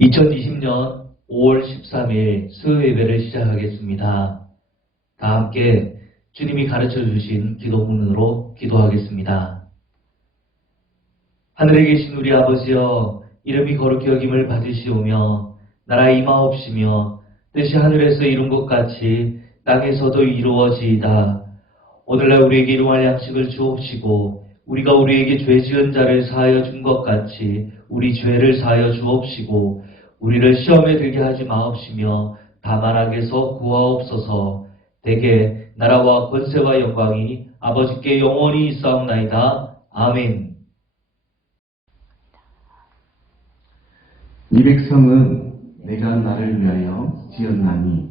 2020년 5월 13일 수요예배를 시작하겠습니다. 다 함께 주님이 가르쳐 주신 기도문으로 기도하겠습니다. 하늘에 계신 우리 아버지여, 이름이 거룩히 여김을 받으시오며 나라 임하옵시며 뜻이 하늘에서 이룬 것 같이 땅에서도 이루어지이다. 오늘날 우리에게 일용할 양식을 주옵시고 우리가 우리에게 죄 지은 자를 사하여 준 것 같이 우리 죄를 사하여 주옵시고 우리를 시험에 들게 하지 마옵시며 다만 악에서 구하옵소서. 대개 나라와 권세와 영광이 아버지께 영원히 있사옵나이다. 아멘. 이 백성은 내가 나를 위하여 지었나니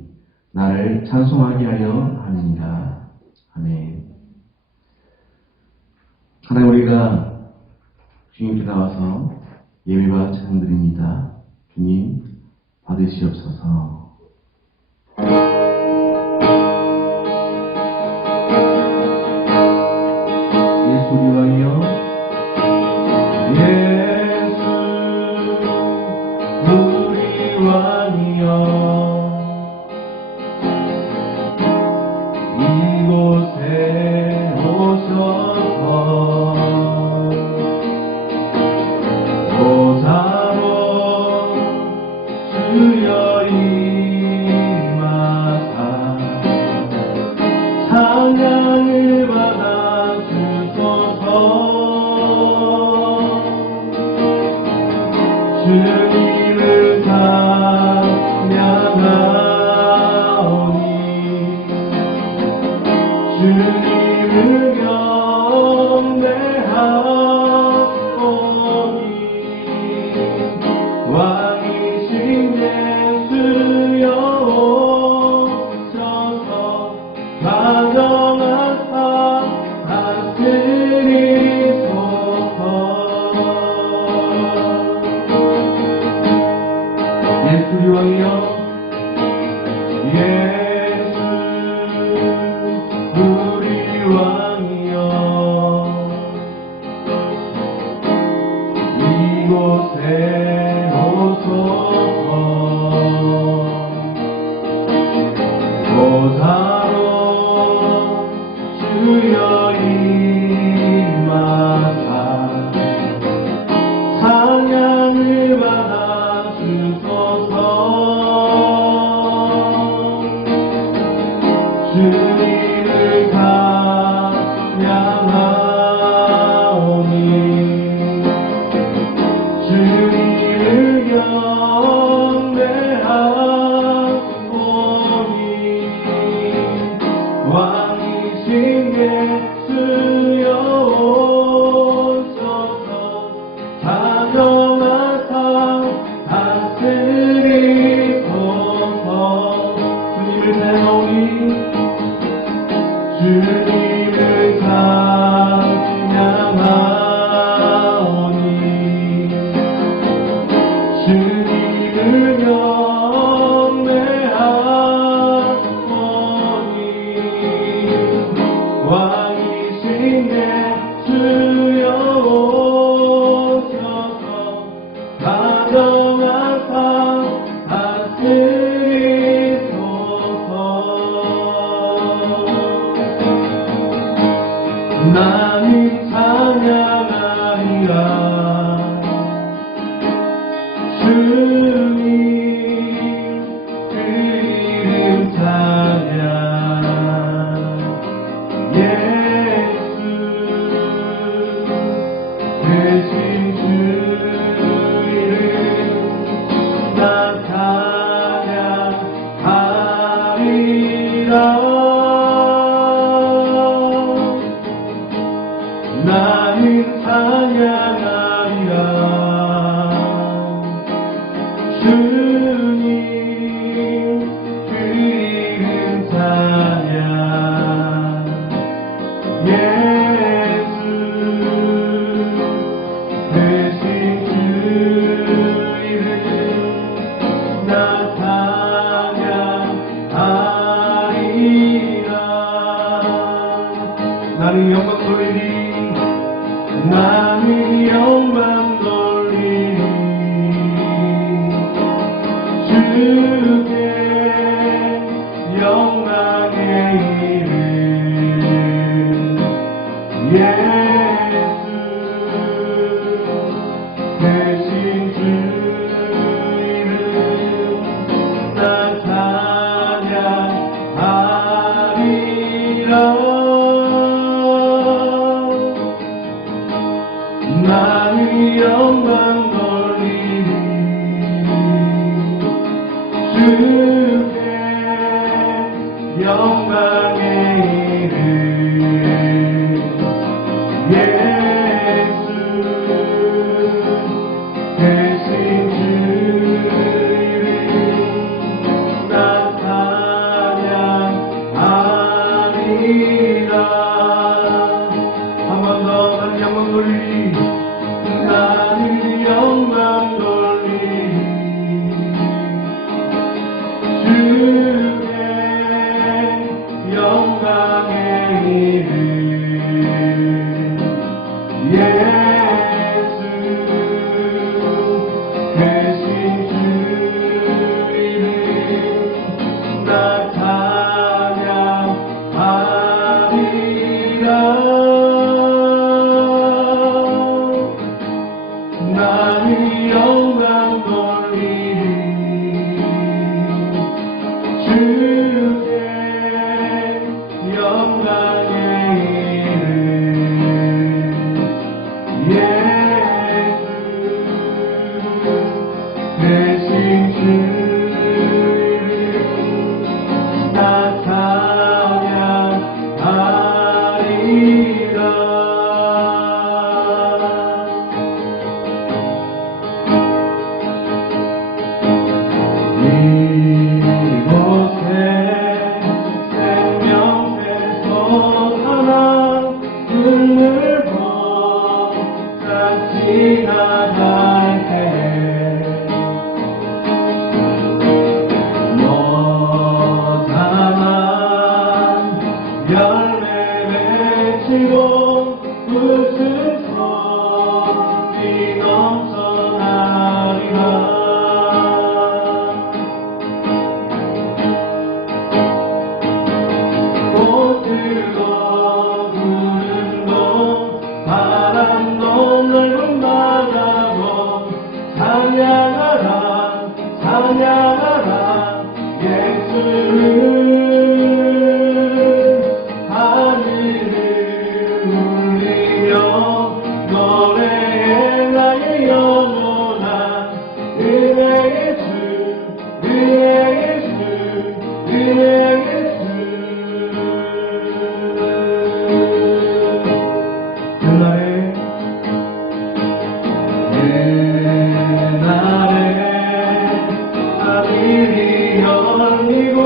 나를 찬송하게 하려 하느니라. 아멘. 하나님, 우리가 주님께 나와서 예배와 찬양드립니다. 주님 받으시옵소서. 예수 우리 왕이여, 예수 우리 왕이여, 이곳에 오셔서 보사로 주여 임하사 찬양을 받아 주소서. 주님을 찬양하오니 주님을 경배하오니 왕이신 예수여 오셔서 가정하사 다스리소서. 예수 우리 왕이여, 예수 우리 왕이여, 이곳에 오소서. 보사로 주여 임하사 찬양을 받아 주소서. 주님을 찬양하오니 주님을 경배하오니 왕이신 예수여 오셔서 다정하사 다스리소서. 주님을 찬양하오니 주님을 찬양하오니 주님을 경배하오니 왕이신 예수여 오셔서 다정하사 다스리소서. 나는 찬양하리라. 주님 그 이름 찬양. 예수 대신 주 이름 나 찬양하리라. 나는 찬양하리라. 주님 그 이름 찬양. 예수 대신 주 이름 나 찬양하리라. 나는 영광 돌리리. 나는 영광 돌리리. 대신 주 이름 나 찬양하리라 나의 영광 돌리리 주께 영광의 이름 예수 대신 주 이름 나 찬양하리라 한 번 더 나는 영광 돌리리 나는 영광 돌리리 주께 영광의 이름 예수 대신 주 이름 나 찬양하리라 나의 영광 돌리리 주께 영광의 이름 예수 대신 주 이름 나 찬양하리라 이곳에 생명의 손 하나 들고 같이 나갈게 못하나 열매 맺히고 웃음 소리 넘쳐나리라 꽃들도 구름도 바람도 넓은 바다도 찬양하라 찬양하라 예수를 하늘을 울리며 노래해 나의 영원한 은혜 예수 은혜 예수 은혜 예수 그날에 하늘이 열리고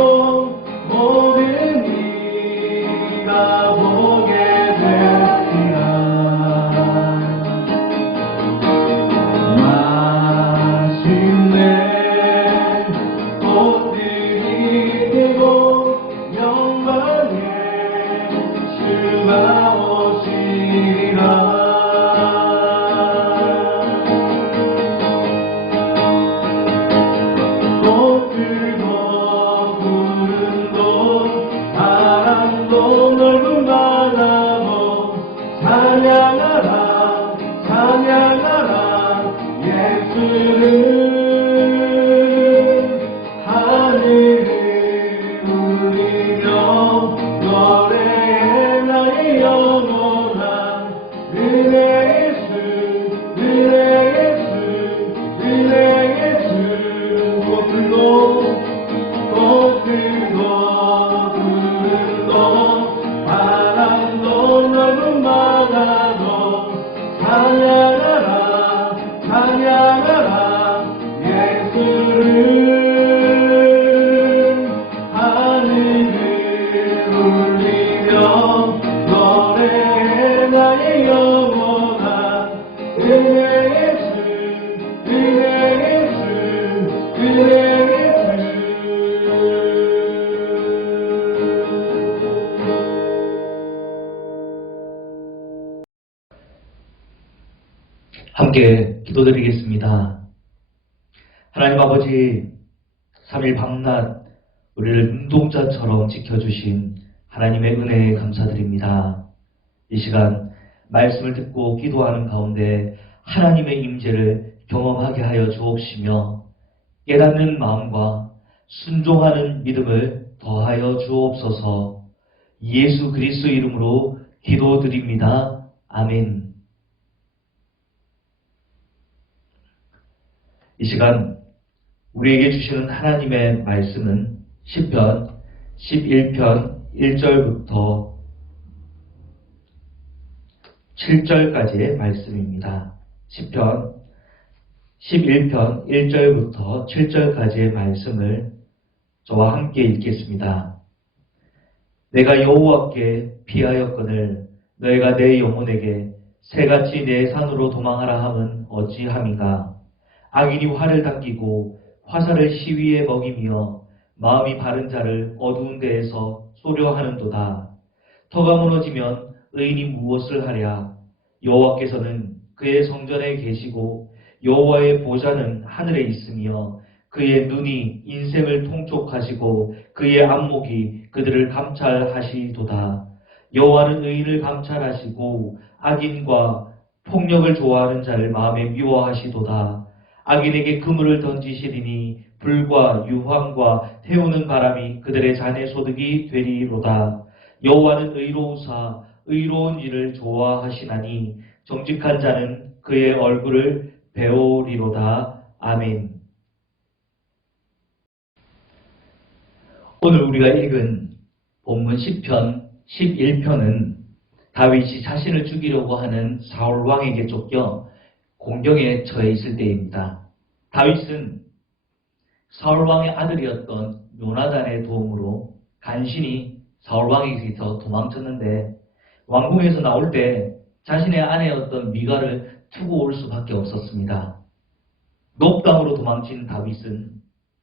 모든 이가 보게 될지라 마침내 꽃들이 피고 영광의 주가 오시리라 꽃들도 구름도 바람도 넓은 바다도 찬양하라 찬양하라 예수를 하늘을 울리며 노래해 나의 영원한 은혜 예수 은혜 예수 은혜 예수 꽃들도 구름도 바람도 넓은 바다도 찬양하라 찬양하라 예수를 하늘을 울리며 노래해 나의 영원한 은혜 예수 은혜 예수 은혜 함께 기도드리겠습니다. 하나님 아버지, 3일 밤낮 우리를 눈동자처럼 지켜주신 하나님의 은혜에 감사드립니다. 이 시간 말씀을 듣고 기도하는 가운데 하나님의 임재를 경험하게 하여 주옵시며 깨닫는 마음과 순종하는 믿음을 더하여 주옵소서. 예수 그리스도 이름으로 기도드립니다. 아멘. 이 시간 우리에게 주시는 하나님의 말씀은 시편 11편 1절부터 7절까지의 말씀입니다. 시편 11편 1절부터 7절까지의 말씀을 저와 함께 읽겠습니다. 내가 여호와께 피하였거늘 너희가 내 영혼에게 새같이 내 산으로 도망하라 함은 어찌함인가. 악인이 활을 당기고 화살을 시위에 먹이며 마음이 바른 자를 어두운 데에서 쏘려하는도다. 터가 무너지면 의인이 무엇을 하랴. 여호와께서는 그의 성전에 계시고 여호와의 보좌는 하늘에 있으며 그의 눈이 인생을 통촉하시고 그의 안목이 그들을 감찰하시도다. 여호와는 의인을 감찰하시고 악인과 폭력을 좋아하는 자를 마음에 미워하시도다. 악인에게 그물을 던지시리니 불과 유황과 태우는 바람이 그들의 잔의 소득이 되리로다. 여호와는 의로우사 의로운 일을 좋아하시나니 정직한 자는 그의 얼굴을 배우리로다. 아멘. 오늘 우리가 읽은 본문 시편 11편은 다윗이 자신을 죽이려고 하는 사울 왕에게 쫓겨 공경에 처해 있을 때입니다. 다윗은 사울 왕의 아들이었던 요나단의 도움으로 간신히 사울 왕에게서 도망쳤는데 왕궁에서 나올 때 자신의 아내였던 미갈을 두고 올 수밖에 없었습니다. 높당으로 도망친 다윗은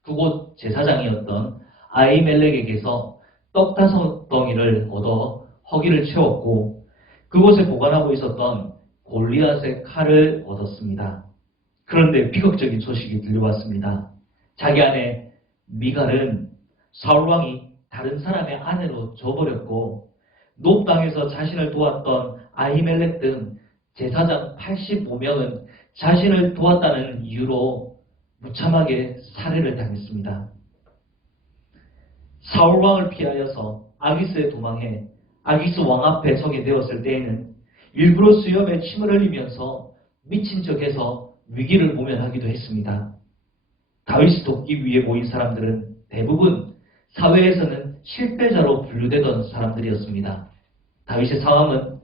그곳 제사장이었던 아히멜렉에게서 떡 5덩이를 얻어 허기를 채웠고 그곳에 보관하고 있었던 골리앗의 칼을 얻었습니다. 그런데 비극적인 소식이 들려왔습니다. 자기 아내 미갈은 사울왕이 다른 사람의 아내로 져버렸고 높당에서 자신을 도왔던 아히멜렉 등 제사장 85명은 자신을 도왔다는 이유로 무참하게 살해를 당했습니다. 사울왕을 피하여서 아기스에 도망해 아기스 왕 앞에 서게 되었을 때에는 일부러 수염에 침을 흘리면서 미친 척해서 위기를 모면하기도 했습니다. 다윗을 돕기 위해 모인 사람들은 대부분 사회에서는 실패자로 분류되던 사람들이었습니다. 다윗의 상황은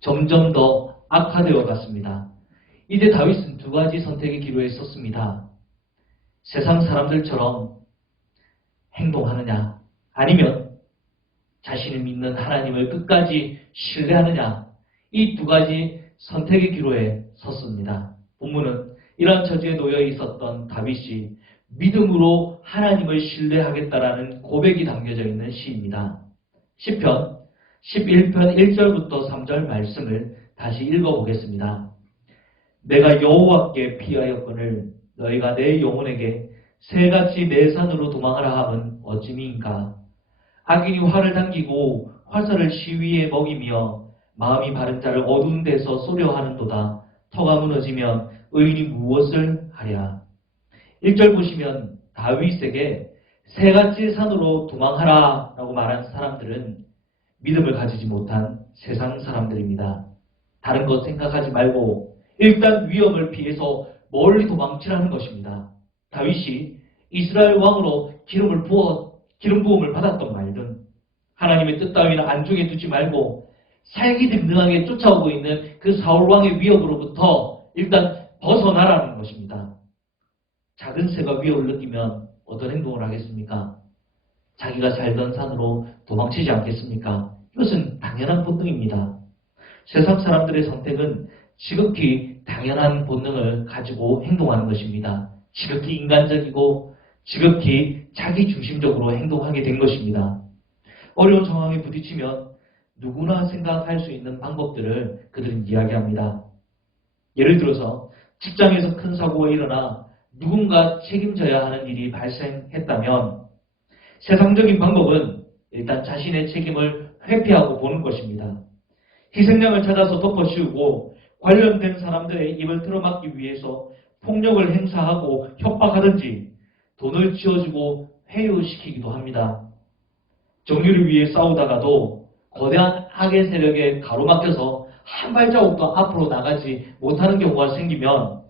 점점 더 악화되어 갔습니다. 이제 다윗은 2가지 선택의 기로에 섰습니다. 세상 사람들처럼 행동하느냐, 아니면 자신이 믿는 하나님을 끝까지 신뢰하느냐, 이 2가지 선택의 기로에 섰습니다. 본문은 이러한 처지에 놓여 있었던 다윗이 믿음으로 하나님을 신뢰하겠다라는 고백이 담겨져 있는 시입니다. 시편 11편 1절부터 3절 말씀을 다시 읽어보겠습니다. 내가 여호와께 피하였거늘 너희가 내 영혼에게 새같이 내 산으로 도망하라 함은 어찌미인가. 악인이 활을 당기고 화살을 시위에 먹이며 마음이 바른 자를 어두운 데서 쏘려 하는도다. 터가 무너지면 의인이 무엇을 하랴. 1절 보시면 다윗에게 새같이 산으로 도망하라 라고 말한 사람들은 믿음을 가지지 못한 세상 사람들입니다. 다른 것 생각하지 말고 일단 위험을 피해서 멀리 도망치라는 것입니다. 다윗이 이스라엘 왕으로 기름 부음을 받았던 말든 하나님의 뜻 따위는 안중에 두지 말고 살기 등등하게 쫓아오고 있는 그 사울 왕의 위협으로부터 일단 벗어나라는 것입니다. 작은 새가 위협을 느끼면 어떤 행동을 하겠습니까? 자기가 살던 산으로 도망치지 않겠습니까? 이것은 당연한 본능입니다. 세상 사람들의 선택은 지극히 당연한 본능을 가지고 행동하는 것입니다. 지극히 인간적이고 지극히 자기중심적으로 행동하게 된 것입니다. 어려운 상황에 부딪히면 누구나 생각할 수 있는 방법들을 그들은 이야기합니다. 예를 들어서 직장에서 큰 사고가 일어나 누군가 책임져야 하는 일이 발생했다면 세상적인 방법은 일단 자신의 책임을 회피하고 보는 것입니다. 희생양을 찾아서 덮어씌우고 관련된 사람들의 입을 틀어막기 위해서 폭력을 행사하고 협박하든지 돈을 쥐어주고 회유시키기도 합니다. 정의를 위해 싸우다가도 거대한 악의 세력에 가로막혀서 한 발자국도 앞으로 나가지 못하는 경우가 생기면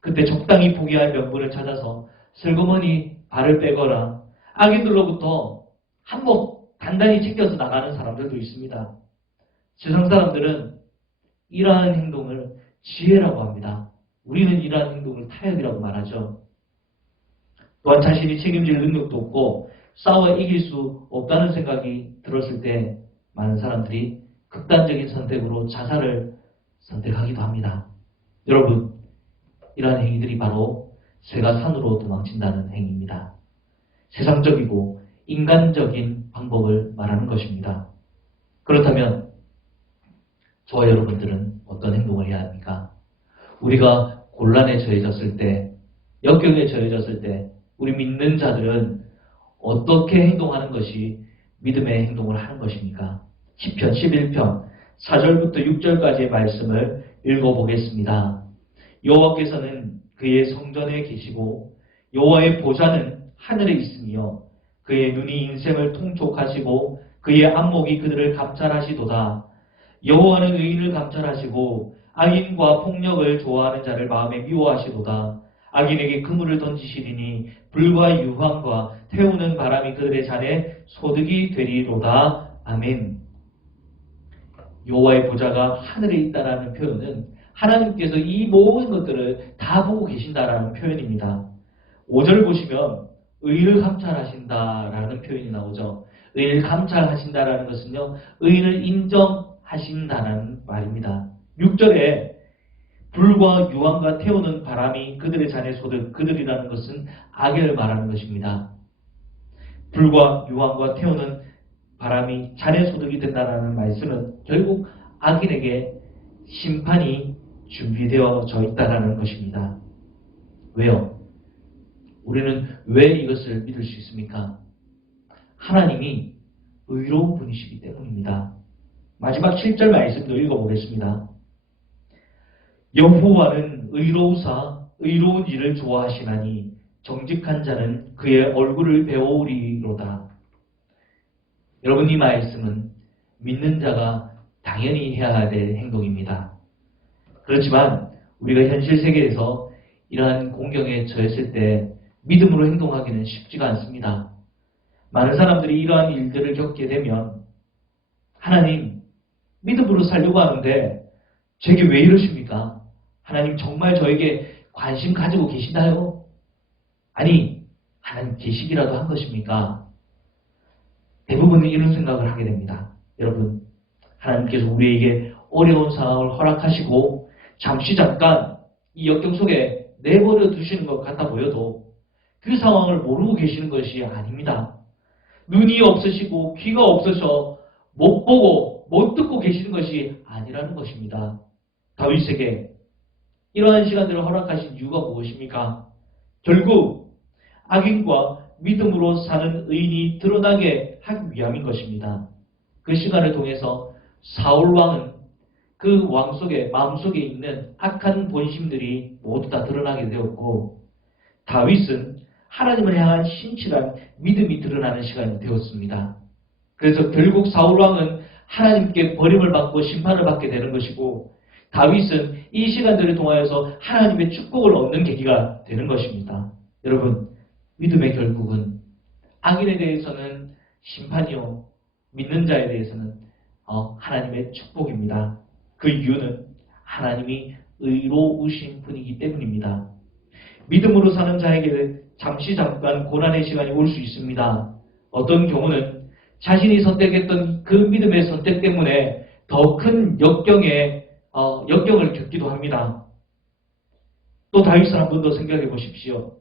그때 적당히 포기할 명분을 찾아서 슬그머니 발을 빼거나 악인들로부터 한몫 단단히 챙겨서 나가는 사람들도 있습니다. 세상 사람들은 이러한 행동을 지혜라고 합니다. 우리는 이러한 행동을 타협이라고 말하죠. 또한 자신이 책임질 능력도 없고 싸워 이길 수 없다는 생각이 들었을 때 많은 사람들이 극단적인 선택으로 자살을 선택하기도 합니다. 여러분, 이러한 행위들이 바로 새가 산으로 도망친다는 행위입니다. 세상적이고 인간적인 방법을 말하는 것입니다. 그렇다면 저와 여러분들은 어떤 행동을 해야 합니까? 우리가 곤란에 처해졌을 때, 역경에 처해졌을 때 우리 믿는 자들은 어떻게 행동하는 것이 믿음의 행동을 하는 것입니까? 시편 11편 4절부터 6절까지의 말씀을 읽어보겠습니다. 여호와께서는 그의 성전에 계시고 여호와의 보좌는 하늘에 있으며 그의 눈이 인생을 통촉하시고 그의 안목이 그들을 감찰하시도다. 여호와는 의인을 감찰하시고 악인과 폭력을 좋아하는 자를 마음에 미워하시도다. 악인에게 그물을 던지시리니 불과 유황과 태우는 바람이 그들의 잔에 소득이 되리로다. 아멘. 여호와의 보좌가 하늘에 있다라는 표현은 하나님께서 이 모든 것들을 다 보고 계신다라는 표현입니다. 5절 보시면 의인을 감찰하신다라는 표현이 나오죠. 의인을 감찰하신다라는 것은요, 의인을 인정하신다는 말입니다. 6절에 불과 유황과 태우는 바람이 그들의 잔에 쏟을, 그들이라는 것은 악을 말하는 것입니다. 불과 유황과 태우는 바람이 잔에 소득이 된다는 말씀은 결국 악인에게 심판이 준비되어져 있다는 것입니다. 왜요? 우리는 왜 이것을 믿을 수 있습니까? 하나님이 의로운 분이시기 때문입니다. 마지막 7절 말씀도 읽어보겠습니다. 여호와는 의로우사 의로운 일을 좋아하시나니 정직한 자는 그의 얼굴을 배워오리로다. 여러분, 이 말씀은 믿는 자가 당연히 해야 될 행동입니다. 그렇지만 우리가 현실 세계에서 이러한 공경에 처했을 때 믿음으로 행동하기는 쉽지가 않습니다. 많은 사람들이 이러한 일들을 겪게 되면 하나님, 믿음으로 살려고 하는데 제게 왜 이러십니까? 하나님 정말 저에게 관심 가지고 계시나요? 아니, 하나님 계시기라도 한 것입니까? 대부분은 이런 생각을 하게 됩니다. 여러분, 하나님께서 우리에게 어려운 상황을 허락하시고 잠깐 이 역경 속에 내버려 두시는 것 같아 보여도 그 상황을 모르고 계시는 것이 아닙니다. 눈이 없으시고 귀가 없으셔 못 보고 못 듣고 계시는 것이 아니라는 것입니다. 다윗에게 이러한 시간들을 허락하신 이유가 무엇입니까? 결국 악인과 믿음으로 사는 의인이 드러나게 하기 위함인 것입니다. 그 시간을 통해서 사울 왕은 그 왕 속에 마음속에 있는 악한 본심들이 모두 다 드러나게 되었고, 다윗은 하나님을 향한 신실한 믿음이 드러나는 시간이 되었습니다. 그래서 결국 사울 왕은 하나님께 버림을 받고 심판을 받게 되는 것이고, 다윗은 이 시간들을 통하여서 하나님의 축복을 얻는 계기가 되는 것입니다. 여러분, 믿음의 결국은 악인에 대해서는 심판이요, 믿는 자에 대해서는 하나님의 축복입니다. 그 이유는 하나님이 의로우신 분이기 때문입니다. 믿음으로 사는 자에게 잠깐 고난의 시간이 올 수 있습니다. 어떤 경우는 자신이 선택했던 그 믿음의 선택 때문에 더 큰 역경을 겪기도 합니다. 또 다윗을 한 번 더 생각해 보십시오.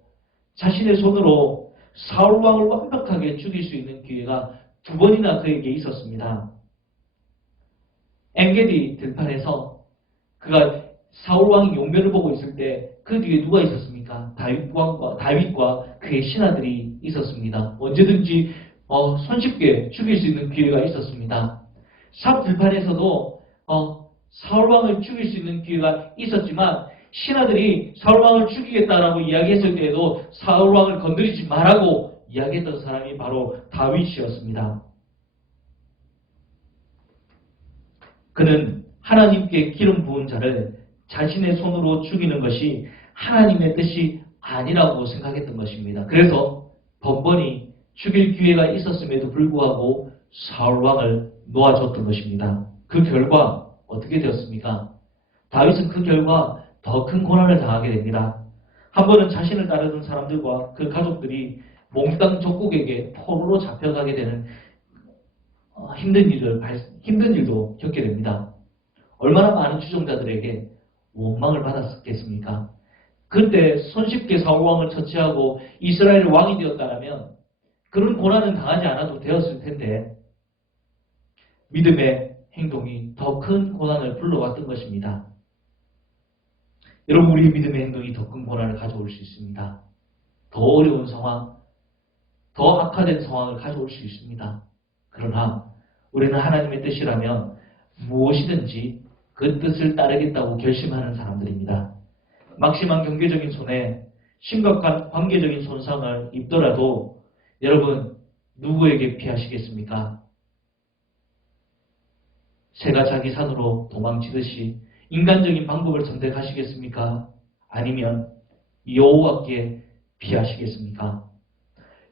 자신의 손으로 사울 왕을 완벽하게 죽일 수 있는 기회가 2번이나 그에게 있었습니다. 엔게디 들판에서 그가 사울 왕이 용변을 보고 있을 때 그 뒤에 누가 있었습니까? 다윗과 그의 신하들이 있었습니다. 언제든지 손쉽게 죽일 수 있는 기회가 있었습니다. 삽 들판에서도 사울왕을 죽일 수 있는 기회가 있었지만 신하들이 사울왕을 죽이겠다라고 이야기했을 때에도 사울왕을 건드리지 말라고 이야기했던 사람이 바로 다윗이었습니다. 그는 하나님께 기름 부은 자를 자신의 손으로 죽이는 것이 하나님의 뜻이 아니라고 생각했던 것입니다. 그래서 번번이 죽일 기회가 있었음에도 불구하고 사울왕을 놓아줬던 것입니다. 그 결과 어떻게 되었습니까? 다윗은 그 결과 더 큰 고난을 당하게 됩니다. 한 번은 자신을 따르던 사람들과 그 가족들이 몽땅 적국에게 포로로 잡혀가게 되는 힘든 일도 겪게 됩니다. 얼마나 많은 추종자들에게 원망을 받았겠습니까? 그때 손쉽게 사울왕을 처치하고 이스라엘 왕이 되었다면 그런 고난은 당하지 않아도 되었을 텐데 믿음의 행동이 더 큰 고난을 불러왔던 것입니다. 여러분, 우리의 믿음의 행동이 더 큰 고난을 가져올 수 있습니다. 더 어려운 상황, 더 악화된 상황을 가져올 수 있습니다. 그러나 우리는 하나님의 뜻이라면 무엇이든지 그 뜻을 따르겠다고 결심하는 사람들입니다. 막심한 경제적인 손해, 심각한 관계적인 손상을 입더라도 여러분, 누구에게 피하시겠습니까? 새가 자기 산으로 도망치듯이 인간적인 방법을 선택하시겠습니까? 아니면 여호와께 피하시겠습니까?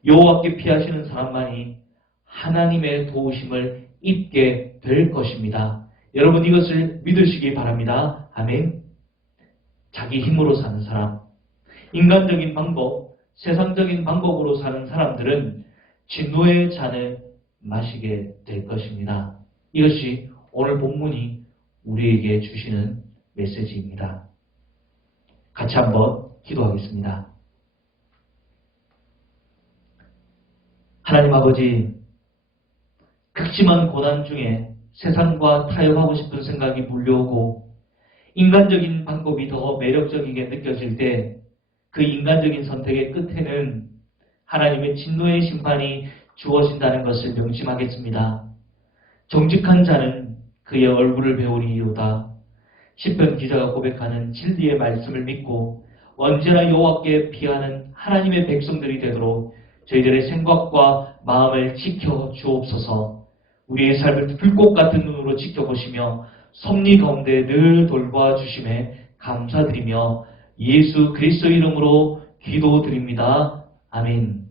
여호와께 피하시는 사람만이 하나님의 도우심을 입게 될 것입니다. 여러분, 이것을 믿으시기 바랍니다. 아멘. 자기 힘으로 사는 사람, 인간적인 방법, 세상적인 방법으로 사는 사람들은 진노의 잔을 마시게 될 것입니다. 이것이 오늘 본문이 우리에게 주시는 메시지입니다. 같이 한번 기도하겠습니다. 하나님 아버지, 극심한 고난 중에 세상과 타협하고 싶은 생각이 물려오고 인간적인 방법이 더 매력적이게 느껴질 때 그 인간적인 선택의 끝에는 하나님의 진노의 심판이 주어진다는 것을 명심하겠습니다. 정직한 자는 그의 얼굴을 배우리이로다. 시편 기자가 고백하는 진리의 말씀을 믿고 언제나 여호와께 피하는 하나님의 백성들이 되도록 저희들의 생각과 마음을 지켜 주옵소서. 우리의 삶을 불꽃 같은 눈으로 지켜보시며 섭리 가운데 늘 돌봐주심에 감사드리며 예수 그리스도 이름으로 기도드립니다. 아멘.